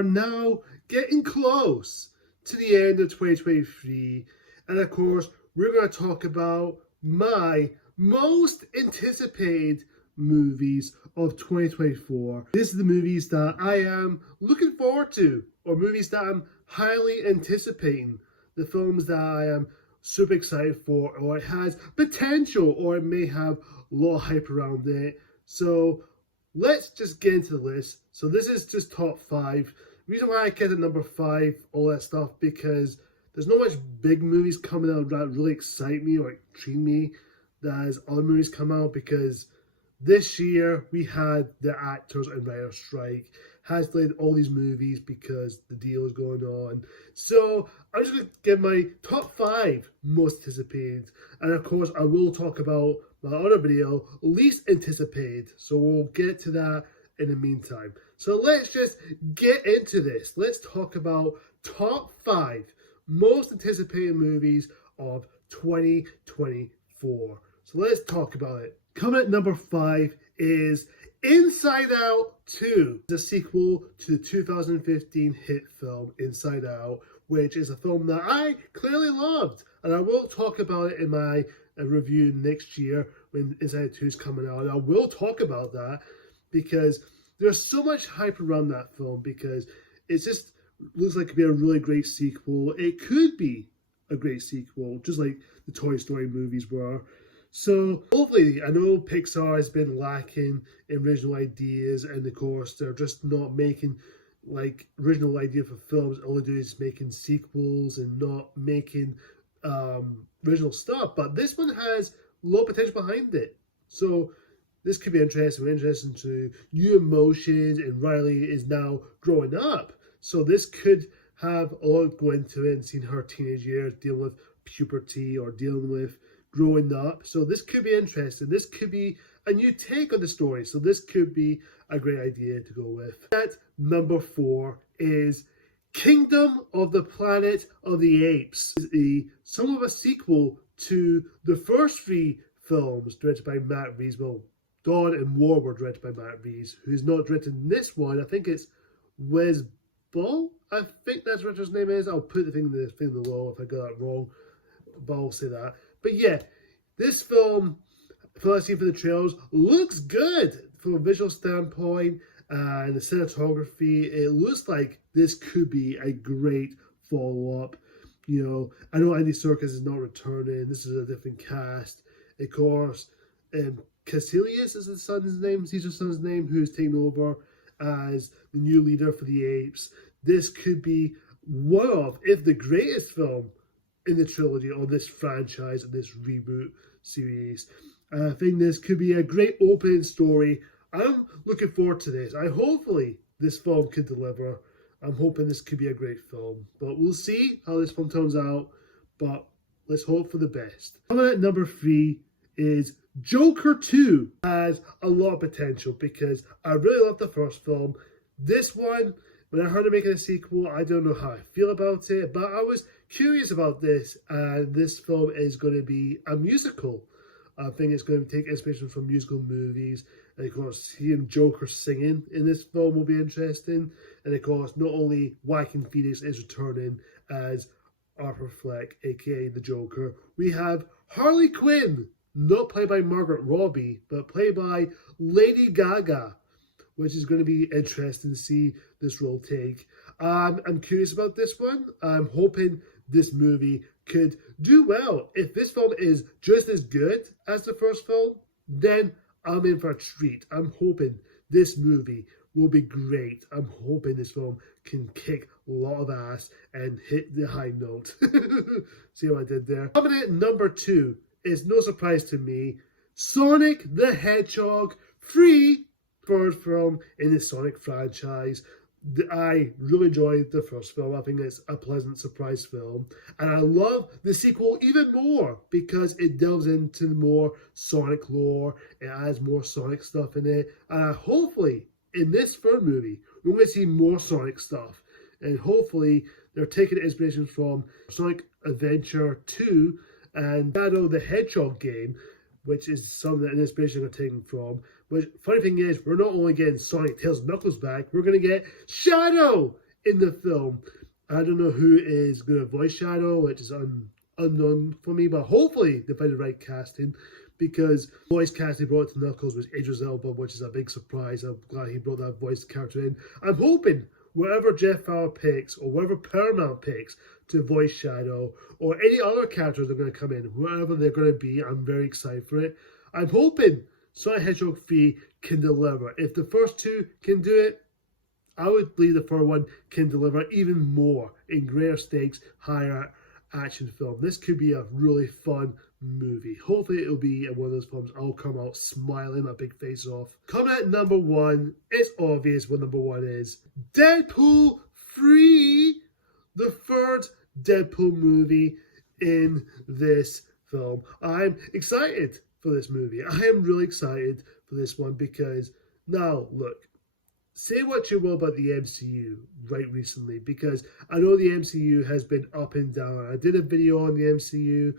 are now getting close to the end of 2023. And of course, we're going to talk about my most anticipated movies of 2024. This is the movies that I am looking forward to, or movies that I'm highly anticipating. The films that I am super excited for, or it has potential, or it may have a lot of hype around it. So let's just get into the list. So this is just top 5. The reason why I get at number 5, all that stuff, because there's not much big movies coming out that really excite me or intrigue me as other movies come out, because this year we had the actors and writers strike, has delayed all these movies because the deal is going on. So I'm just going to give my top 5 most anticipated. And of course, I will talk about my other video, least anticipated. So we'll get to that in the meantime. So let's just get into this. Let's talk about top 5 most anticipated movies of 2024. So let's talk about it. Coming at number 5 is Inside Out 2, the sequel to the 2015 hit film Inside Out, which is a film that I clearly loved. And I will talk about it in my review next year when Inside Out 2 is coming out. And I will talk about that because there's so much hype around that film, because it just looks like it could be a really great sequel. It could be a great sequel, just like the Toy Story movies were. So hopefully, I know Pixar has been lacking in original ideas, and of course they're just not making like original idea for films. All they do is making sequels and not making original stuff. But this one has a lot of potential behind it. So this could be interesting. We're interested to new emotions, and Riley is now growing up. So this could have a lot go into it, and seeing her teenage years, dealing with puberty or dealing with growing up. So this could be interesting. This could be a new take on the story. So this could be a great idea to go with. At number 4 is Kingdom of the Planet of the Apes. It's somewhat of a sequel to the first 3 films directed by Matt Reeves. Well, Dawn and War were directed by Matt Reeves, who's not directed this one. I think it's Wes Ball. I think that's what his name is. I'll put the thing in the law if I got that wrong, but I'll say that. But yeah, this film, from what I've seen for the trailers, looks good from a visual standpoint, and the cinematography. It looks like this could be a great follow-up. You know, I know Andy Serkis is not returning. This is a different cast. Of course, Caecilius is his son's name, Caesar's son's name, who's taken over as the new leader for the apes. This could be one of, if the greatest film in the trilogy, or this franchise, and this reboot series. I think this could be a great opening story. I'm looking forward to this. Hopefully this film could deliver. I'm hoping this could be a great film, but we'll see how this film turns out. But let's hope for the best. Coming at number 3 is Joker 2. Has a lot of potential because I really love the first film. This one, when I heard they're making a sequel, I don't know how I feel about it, but I was curious about this, and this film is going to be a musical. I think it's going to take inspiration from musical movies, and of course, seeing Joker singing in this film will be interesting. And of course, not only Joaquin Phoenix is returning as Arthur Fleck, aka the Joker, we have Harley Quinn, not played by Margaret Robbie, but played by Lady Gaga, which is going to be interesting to see this role take. I'm curious about this one. I'm hoping this movie could do well. If this film is just as good as the first film, then I'm in for a treat. I'm hoping this movie will be great. I'm hoping this film can kick a lot of ass and hit the high note. See what I did there? Coming in number 2 is no surprise to me, Sonic the Hedgehog 3, third film in the Sonic franchise. I really enjoyed the first film. I think it's a pleasant surprise film. And I love the sequel even more because it delves into more Sonic lore. It adds more Sonic stuff in it. And hopefully, in this third movie, we're going to see more Sonic stuff. And hopefully, they're taking inspiration from Sonic Adventure 2 and Shadow the Hedgehog game, which is some of the inspiration they're taking from. Which, funny thing is, we're not only getting Sonic, Tails, and Knuckles back, we're going to get Shadow in the film. I don't know who is going to voice Shadow, which is unknown for me, but hopefully they find the right casting, because voice casting brought to Knuckles was Idris Elba, which is a big surprise. I'm glad he brought that voice character in. I'm hoping wherever Jeff Farrell picks, or wherever Paramount picks to voice Shadow, or any other characters that are going to come in, wherever they're going to be, I'm very excited for it. I'm hoping Sonic Hedgehog 3 can deliver. If the first two can do it, I would believe the third one can deliver even more in greater stakes, higher action film. This could be a really fun movie. Hopefully it'll be one of those films I'll come out smiling my big face off. Coming at number one, it's obvious what number one is. Deadpool 3, the third Deadpool movie in this film. I'm excited for this movie. I am really excited for this one because, now look, say what you will about the MCU right recently, because I know the MCU has been up and down. I did a video on the MCU,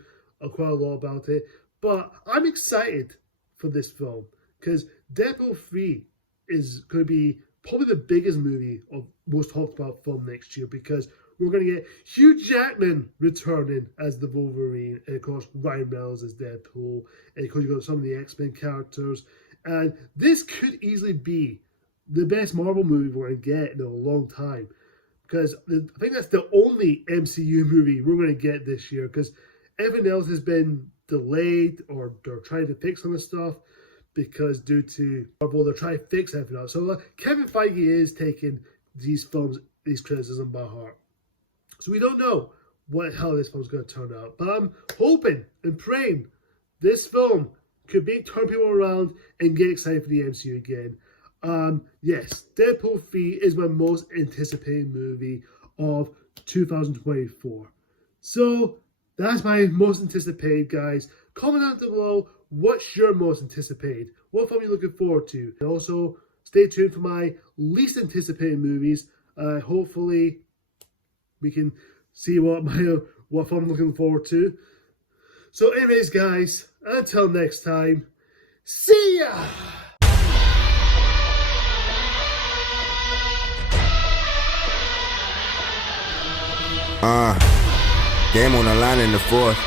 quite a lot about it, but I'm excited for this film because Deadpool 3 is going to be probably the biggest movie of most talked about film next year, because we're going to get Hugh Jackman returning as the Wolverine, and of course Ryan Reynolds as Deadpool, and of course you've got some of the X-Men characters, and this could easily be the best Marvel movie we're going to get in a long time, because I think that's the only MCU movie we're going to get this year, because everything else has been delayed, or they're trying to fix some of the stuff because due to Marvel, they're trying to fix everything else. So Kevin Feige is taking these films, these criticism by heart. So we don't know how this film's going to turn out, but I'm hoping and praying this film could turn people around and get excited for the MCU again. Yes, Deadpool 3 is my most anticipated movie of 2024. So that's my most anticipated, guys. Comment down below, what's your most anticipated? What film are you looking forward to? And also, stay tuned for my least anticipated movies. Hopefully, we can see what film I'm looking forward to. So anyways, guys, until next time, see ya! Game on the line in the fourth.